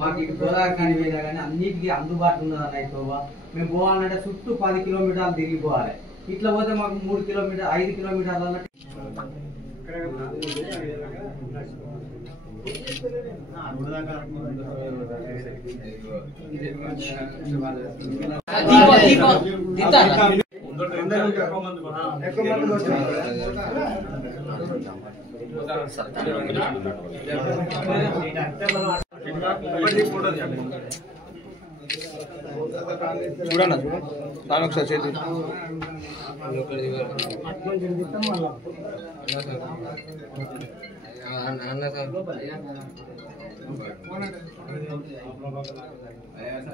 మాకు గోదావరి కానీ పోయినా కానీ అన్నిటికీ అందుబాటులో ఉన్నదన్న ఎక్కువ. మేము పోవాలంటే చుట్టూ 10 కిలోమీటర్లు తిరిగిపోవాలి. ఇట్లా పోతే మాకు 3 కిలోమీటర్ 5 కిలోమీటర్ల చూడన్నా చూడ దాని ఒకసారి చేతి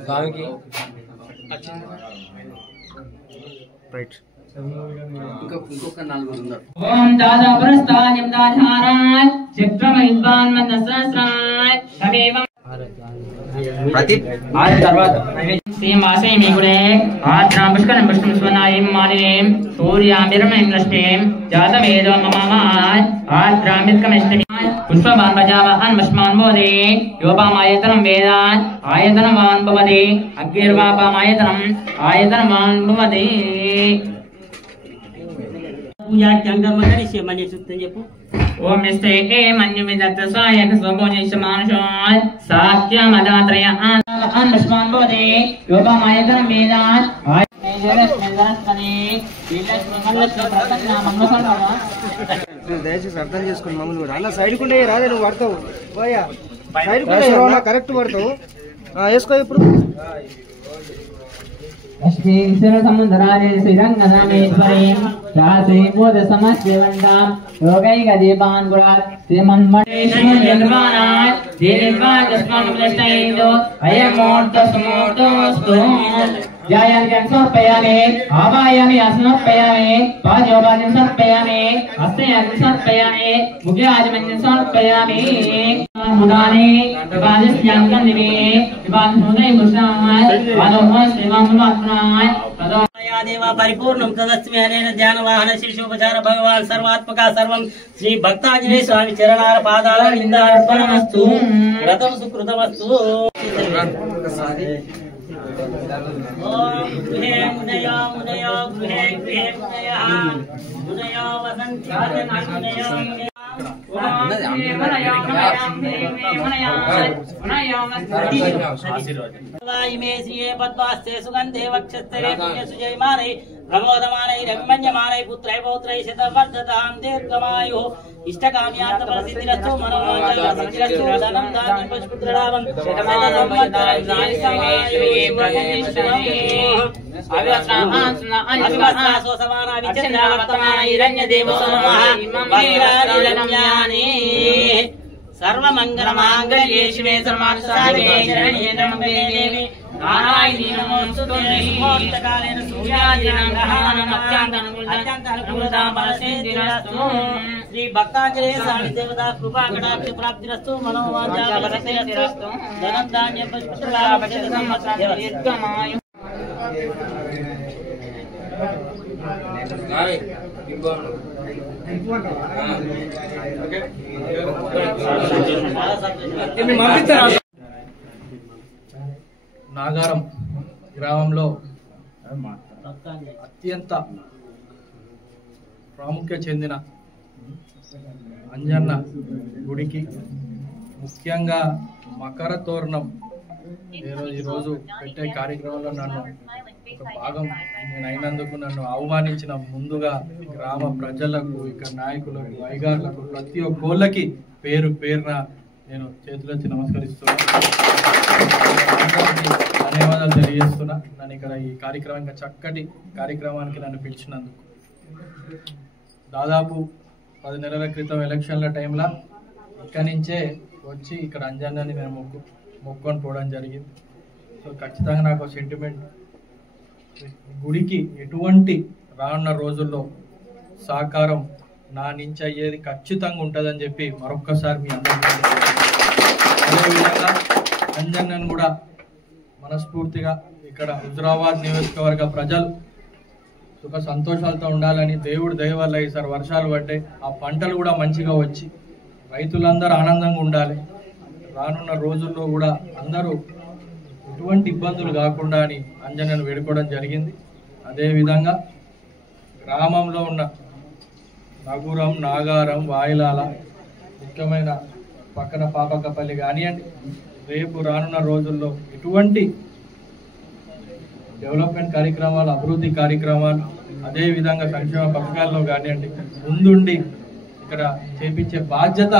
దానికి రైట్ ఇంకొక 4 ఉన్నారు. ఓం దాదా ప్రస్థాయం దాధారాయ చిత్రమ విద్వాన్ మందసహస్రాయ తదేవం ప్రదీప్ ఆయ తర్వాత శ్రీమాసే మీగుడే ఆద్రాం పుష్కరం పుష్కం స్వనాయం మాలినేం సూర్యామిరమేం లక్ష్మీం జాతవేదో మమామాయ్ ఆద్రాం విత్కమష్టమి పుష్పవాన్ భజావహన్ మష్మాన్ బోధే యోపామాయతనం వేదాన్ ఆయతనవాన్ భవదే అగ్నిర్వాపామాయతనం ఆయతనవాన్ భవదే. ఓం నిస్తే మన్యుమిదత్త సాయక స్వభోజేశమానుషాయ్ సాఖ్యమదాత్రయ ఆన్మస్మాన్ బోధే యోపమాయతనం వేదాన్ దయచేసి అర్థం చేసుకోండి మమ్మల్ని కూడా అన్న సైడ్ కుండే రాదే నువ్వు పడతావు పోయా సైడ్ కుండే కరెక్ట్ పడతావు వేసుకో ఇప్పుడు. సముద్రాలే శ్రీరంగనామేశ్వరీం రాసే మోద సమస్యవంతాం యోగైకదీపాన్ గుణాత్ శ్రీమన్మటేశ్వర నిర్వాణాత్ దీర్ఘాయ తస్మాన్ముదష్టైదో అయమూర్తస్మూర్తోస్తు ధ్యాయాన్ని సమర్పయామి ఆవాయామి అసమర్పయామి పాదయోగాన్ని సమర్పయామి హస్తయాన్ని సమర్పయామి ముఖ్యాజమన్యం సమర్పయామి ముదాని వివాదస్యాంగన్నివే వివాదముదై కృష్ణాయ వాదోహ శ్రీవామనుమాత్మనాయ దేవ పరిపూర్ణం తదస్మి అనేన ధ్యాన వాహన శిశోపచార భగవాన్ సర్వాత్మక సర్వం శ్రీ భక్తాంజనేయ స్వామి చరణార పాదాల నిందార్పణమస్తు వ్రతం సుకృతమస్తు. ఓం గృహే ముదయో ముదయో గృహే గృహే ముదయః ముదయో వసంతి వసంతి ముదయో ఇమే శ్రీయే పద్మాస్తే సుగంధే వక్షస్థలే పుణ్యసుజయమానై ప్రమోదమానై రవిమంజమానై పుత్రై పౌత్రై శతవర్ధతాం దీర్ఘమాయుః ఇష్టకామ్యార్థ ప్రసిద్ధిరస్తు మనోవాంఛాసిద్ధిరస్తు ధనం ధాన్యం పశుపుత్రలాభం సర్వమంగళమాంగళ్యే శివే సర్వార్థసాధికే శరణ్యే త్ర్యంబకే దేవి నారాయణీ నమోస్తుతే. ముహూర్తకాలేన సూర్యాదీనాం గ్రహాణాం అత్యంత అనుకూలతాం బలసిద్ధిరస్తు. శ్రీ భక్తాంజనేయ స్వామి దేవతా కృపా కటాక్ష ప్రాప్తిరస్తు మనోవాంఛా ఫలసిద్ధిరస్తు ధనం ధాన్యం పశుపుత్రలాభం దీర్ఘమాయుః. నాగారం గ్రామంలో అత్యంత ప్రాముఖ్యత చెందిన అంజన్న గుడికి ముఖ్యంగా మకర తోరణం ఈరోజు పెట్టే కార్యక్రమంలో నన్ను ఒక భాగం నేను అయినందుకు నన్ను ఆహ్వానించిన ముందుగా గ్రామ ప్రజలకు ఇక్కడ నాయకులకు వైగారులకు ప్రతి ఒక్కళ్ళకి పేరు పేరున నేను చేతులెత్తి నమస్కరిస్తున్నా, ధన్యవాదాలు తెలియజేస్తున్నా. నన్ను ఇక్కడ ఈ కార్యక్రమం ఇంకా చక్కటి కార్యక్రమానికి నన్ను పిలిచినందుకు. దాదాపు 10 నెలల క్రితం ఎలక్షన్ల టైంలో ఇక్కడి నుంచే వచ్చి ఇక్కడ అంజన్నని నేను మొక్కొని పోవడం జరిగింది. సో ఖచ్చితంగా నాకు సెంటిమెంట్ గుడికి ఎటువంటి రానున్న రోజుల్లో సహకారం నా నుంచి అయ్యేది ఖచ్చితంగా ఉంటుందని చెప్పి మరొక్కసారి మీ అందరికీ అదేవిధంగా అంజన్నను కూడా మనస్ఫూర్తిగా ఇక్కడ హుజరాబాద్ నియోజకవర్గ ప్రజలు సుఖ సంతోషాలతో ఉండాలని దేవుడు దయ వల్ల ఈసారి వర్షాలు పడ్డాయి, ఆ పంటలు కూడా మంచిగా వచ్చి రైతులందరూ ఆనందంగా ఉండాలి. రానున్న రోజుల్లో కూడా అందరూ ఎటువంటి ఇబ్బందులు కాకుండా అని అంజన్నను వేడుకోవడం జరిగింది. అదేవిధంగా గ్రామంలో ఉన్న నగురం, నాగారం, వాయిలాల, ముఖ్యమైన పక్కన పాపకపల్లి కానివ్వండి, రేపు రానున్న రోజుల్లో ఎటువంటి డెవలప్మెంట్ కార్యక్రమాలు, అభివృద్ధి కార్యక్రమాలు, అదేవిధంగా సంక్షేమ పథకాల్లో కానివ్వండి ముందుండి ఇక్కడ చేపించే బాధ్యత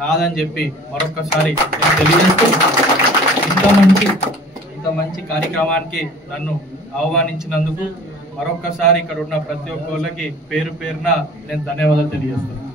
నాదని చెప్పి మరొకసారి నేను తెలియజేస్తూ ఇంత మంచి కార్యక్రమానికి నన్ను ఆహ్వానించినందుకు మరొకసారి ఇక్కడ ఉన్న ప్రతి ఒక్కరికి పేరు పేరున నేను ధన్యవాదాలు తెలియజేస్తున్నాను.